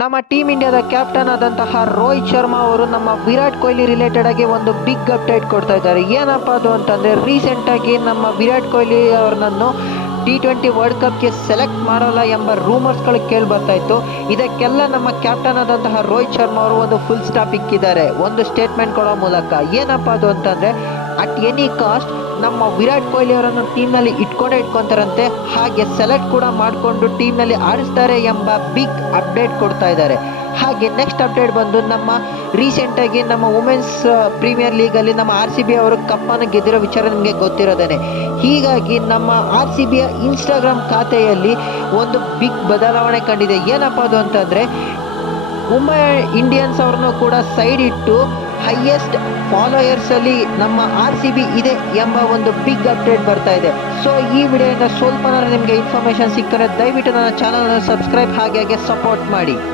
ನಮ್ಮ ಟೀಮ್ ಇಂಡಿಯಾದ ಕ್ಯಾಪ್ಟನ್ ಆದಂತಹ ರೋಹಿತ್ ಶರ್ಮಾ ಅವರು ನಮ್ಮ ವಿರಾಟ್ ಕೊಹ್ಲಿ ರಿಲೇಟೆಡ್ ಆಗಿ ಒಂದು ಬಿಗ್ ಅಪ್ಡೇಟ್ ಕೊಡ್ತಾ ಇದ್ದಾರೆ. ಏನಪ್ಪ ಅದು ಅಂತಂದರೆ ರೀಸೆಂಟಾಗಿ ನಮ್ಮ ವಿರಾಟ್ ಕೊಹ್ಲಿ ಅವ್ರನ್ನನ್ನು T20 ವರ್ಲ್ಡ್ ಕಪ್ಗೆ ಸೆಲೆಕ್ಟ್ ಮಾಡಲ್ಲ ಎಂಬ ರೂಮರ್ಸ್ಗಳು ಕೇಳಿ ಬರ್ತಾ ಇತ್ತು. ಇದಕ್ಕೆಲ್ಲ ನಮ್ಮ ಕ್ಯಾಪ್ಟನ್ ಆದಂತಹ ರೋಹಿತ್ ಶರ್ಮಾ ಅವರು ಒಂದು ಫುಲ್ ಸ್ಟಾಪ್ ಇಕ್ಕಿದ್ದಾರೆ ಒಂದು ಸ್ಟೇಟ್ಮೆಂಟ್ ಕೊಡೋ ಮೂಲಕ. ಏನಪ್ಪ ಅದು ಅಂತಂದರೆ ಅಟ್ ಎನಿ ಕಾಸ್ಟ್ ನಮ್ಮ ವಿರಾಟ್ ಕೊಹ್ಲಿ ಅವರನ್ನು ಟೀಮ್ನಲ್ಲಿ ಇಟ್ಕೊಂತಾರಂತೆ, ಹಾಗೆ ಸೆಲೆಕ್ಟ್ ಕೂಡ ಮಾಡಿಕೊಂಡು ಟೀಮ್ನಲ್ಲಿ ಆಡಿಸ್ತಾರೆ ಎಂಬ ಬಿಗ್ ಅಪ್ಡೇಟ್ ಕೊಡ್ತಾ ಇದ್ದಾರೆ. ಹಾಗೆ ನೆಕ್ಸ್ಟ್ ಅಪ್ಡೇಟ್ ಬಂದು ನಮ್ಮ ರೀಸೆಂಟಾಗಿ ನಮ್ಮ ವುಮೆನ್ಸ್ ಪ್ರೀಮಿಯರ್ ಲೀಗಲ್ಲಿ ನಮ್ಮ RCB ಅವರು ಕಪ್ಪನ್ನು ಗೆದ್ದಿರೋ ವಿಚಾರ ನಿಮಗೆ ಗೊತ್ತಿರೋದೇನೆ. ಹೀಗಾಗಿ ನಮ್ಮ RCBಯ ಇನ್ಸ್ಟಾಗ್ರಾಮ್ ಖಾತೆಯಲ್ಲಿ ಒಂದು ಬಿಗ್ ಬದಲಾವಣೆ ಕಂಡಿದೆ. ಏನಪ್ಪ ಅದು ಅಂತಂದರೆ ಮುಂಬೈ ಇಂಡಿಯನ್ಸ್ ಅವ್ರನ್ನೂ ಕೂಡ ಸೈಡ್ ಇಟ್ಟು ಹೈಯೆಸ್ಟ್ ಫಾಲೋಯರ್ಸಲ್ಲಿ ನಮ್ಮ RCB ಇದೆ ಎಂಬ ಒಂದು ಬಿಗ್ ಅಪ್ಡೇಟ್ ಬರ್ತಾ ಇದೆ. ಸೊ ಈ ವಿಡಿಯೋಯಿಂದ ಸ್ವಲ್ಪ ನಿಮಗೆ ಇನ್ಫಾರ್ಮೇಷನ್ ಸಿಗ್ತಾರೆ. ದಯವಿಟ್ಟು ನನ್ನ ಚಾನಲ್ನ ಸಬ್ಸ್ಕ್ರೈಬ್ ಹಾಗೆ ಸಪೋರ್ಟ್ ಮಾಡಿ.